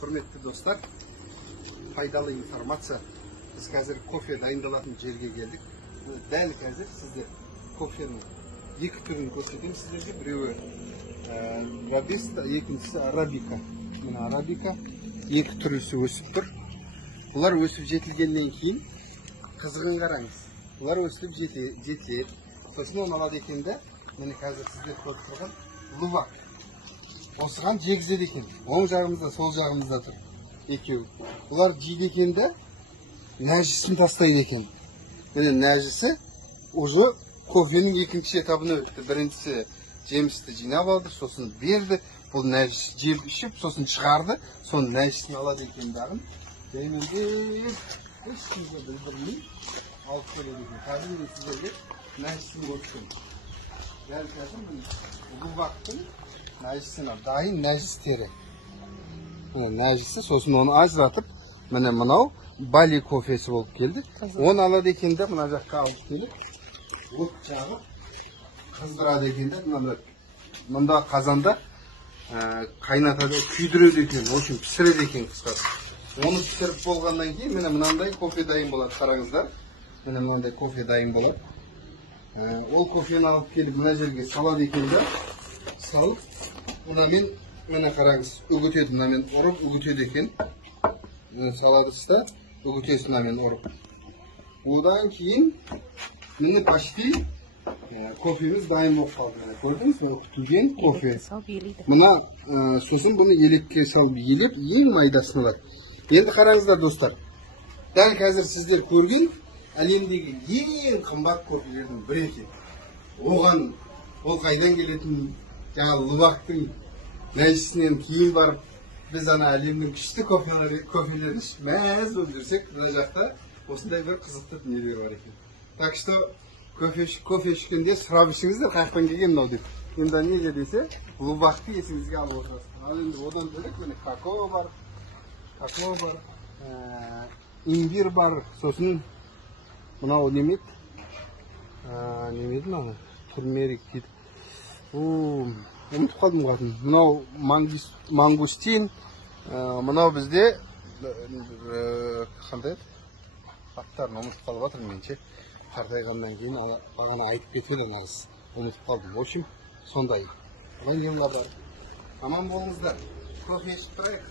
Құрметті достар, пайдалы информация. Біз қазір кофе дайындалатын жерге келдік. Дәл қазір сіздер кофенің екі түрін көрсетемін сіздерге. Біреуі робеста, екіншісі арабика. Мына арабика екі түрісі өсіп тұр. Бұлар өсіп жетілгеннен кейін қызығын қараңыз. Бұлар өсіп жетіледі. Сосын оны алады екен де, міне қазір сіздер көріп тұрған лувак. Осыған жегізеді екен. Оң жағымызда, сол жағымызда тұр. Екеуі. Бұлар жейді екен де, нәжісін тастайды екен. Міне нәжісі уже кофенің екінші этабына өтті. Біріншісі жемісті жинап алды, сосын берді. Бұл нәжіс жеп ішіп, сосын шығарды. Соның нәжісін алады екен дағын. Жәйменде ешкімге білдірмей алып келеді екен. Қазір мен сіздерге нәжісін көрсетемін. Дәл қазір лувактың нәжісін дайын нәжіс тері. Нәжісі, сосын оны ажыратып, міне мынау бали кофесі болып келді. Оны алады екен де, мына жаққа алып келіп, от жағып, қыздырады екен де, мұнда қазанда қайнатады, күйдіреді екен, в общем, пісіреді екен қысқасы. Оны пісіріп болғаннан кейін, міне мынандай кофе дайын болады, қараңыздар. Міне мынандай кофе дайын болады. Ол кофені алып келіп, мына жерге салады екен де, салып, мынамен, міне қараңыз, үгітеді, мынамен ұрып, үгітеді екен. Салады ұста, үгітесін мынамен ұрып. Одан кейін, міне почти кофеміз дайын болып қалды. Көрдіңіз, күтілген кофе. Мына сосын бұны елекке салып елеп, ең майдасын алады. Енді қараңыздар достар, дәл қазір сіздер көрген әлемдегі ең қымбат кофелердің бірі екен. Оған ол қайдан келетін жаңа лувактың нәжісінен кейін барып, біз ана әлемнің күшті кофелерін мәз болып жүрсек, мына жақта осындай бір қызықты дүниелер бар екен. Так что кофе ішкенде сұрап ішіңіздер, қаяқтан келген мынау деп. Енді неге десе, лувакты есіңізге алып отырасыз. Ал енді одан бөлек міне какао бар, имбир бар, сосын мынау немеді мынау турмерик дейді. Ұмытып қалдым қатын. Мынау мангустин, мынау бізде қандай аттарын ұмытып қалып жатырмын менше. Қартайғаннан кейін бағана айтып кетеді нағыз. Ұмытып қалдым. В общем, сондай. Ванилла бар. Аман болыңыздар. Кофе ішіп тұрайық.